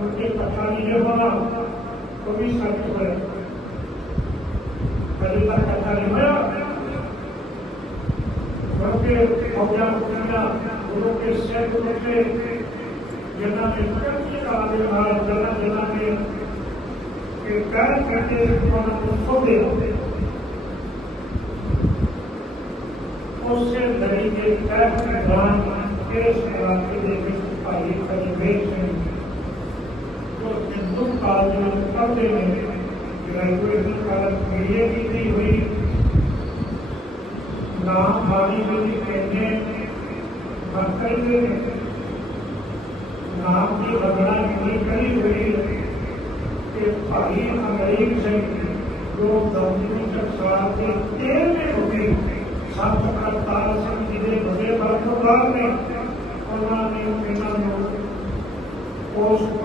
کے پتا نہیں ہونا تو بھی سچ ہوا کبھی تک پتا نہیں ہوا۔ طریقے مقابلے میں گریجویشن کالج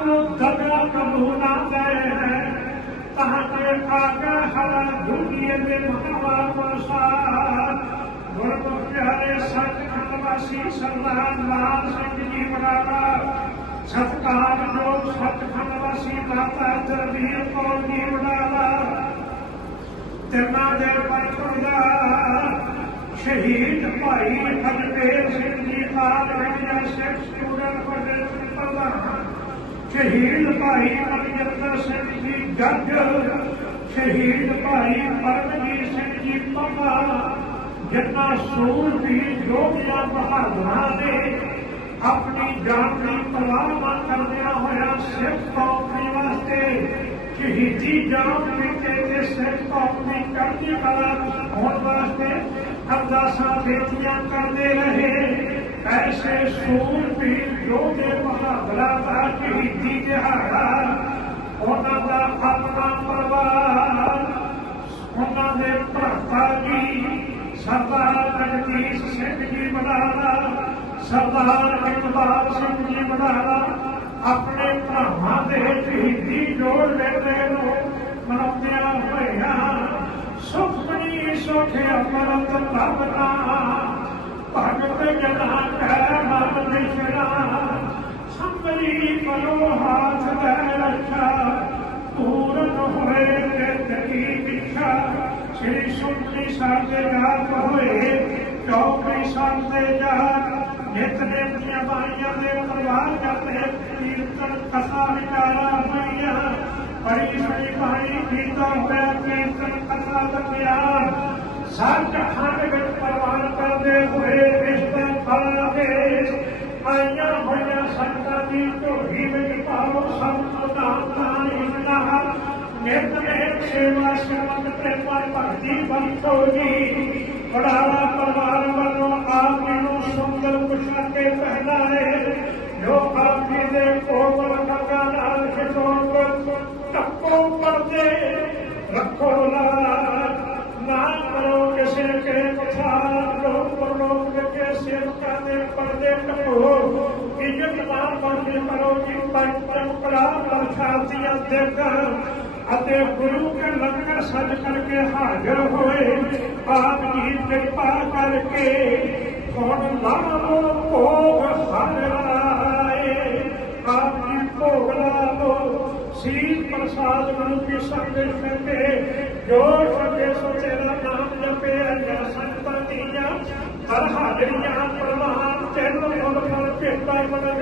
جگہ کم ہونا گئے ہے تاکہ آگا ہرا دنیا میں مہاوا پاسا گرب پیارے سچ خنواسی سلمان لال سنگھ جی بڑا ستکار لوگ سچ خنواسی ماتا جلدی کور جی بڑا ترنا دیر پر چھوڑا شہید بھائی ہرپیر سنگھ جی لال جیسے اسٹوڈنٹ پر شہید بھائی امرجندر سنگھ جی جج شہید بھائی پرمجیت سنگھ جی پاپا। جنا سور بھی جو یوگیا بہادر نے اپنی جان کی پرواہ نہ کردیا ہوا سکھ قومی واسطے। شہیدی جان بیٹے سکھ قومی کرنے والا ہونے واسطے ارداساں بیٹیاں کرتے رہے۔ ایسے سور بھی جو دے مقابلہ بلا بات ہی دی جہاں ہونا دا اپنا پروار ہونا دے پرتا کی سردار تجدیس سندھ کی جی بنانا، سردار اقبال سندھ کی جی بنانا۔ اپنے پراہاں دے شہیدی جی جوڑ لے دے نو مناؤنے ہوئے ہاں سکھنی سوکھے اپنا تبا بنا سچ ہر وچ پروار ہوئے رشتے بڑھاوا پروار والو آپ نے سندر کرو کسی کے کرو معصیت دے کر اتے گرو کے لنگر سج کر کے حاضر ہوئے پاک کی کرپا کر کے کون لالو بھوگ سر آئے آپ کی بھوگ لالو شیل پرساد گرو کی سنگ سنگے جو سنگے سو تیرا نام جپے یا سنپتی یا ہر حاضریاں پرمان تینوں مل کر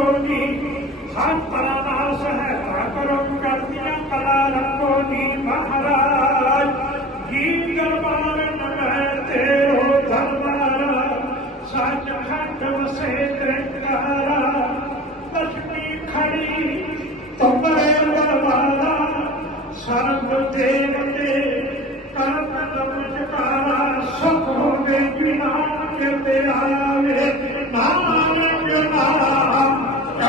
ربوني حق لا ناس ہے حق رب کر دیا کلا ربوني بہرا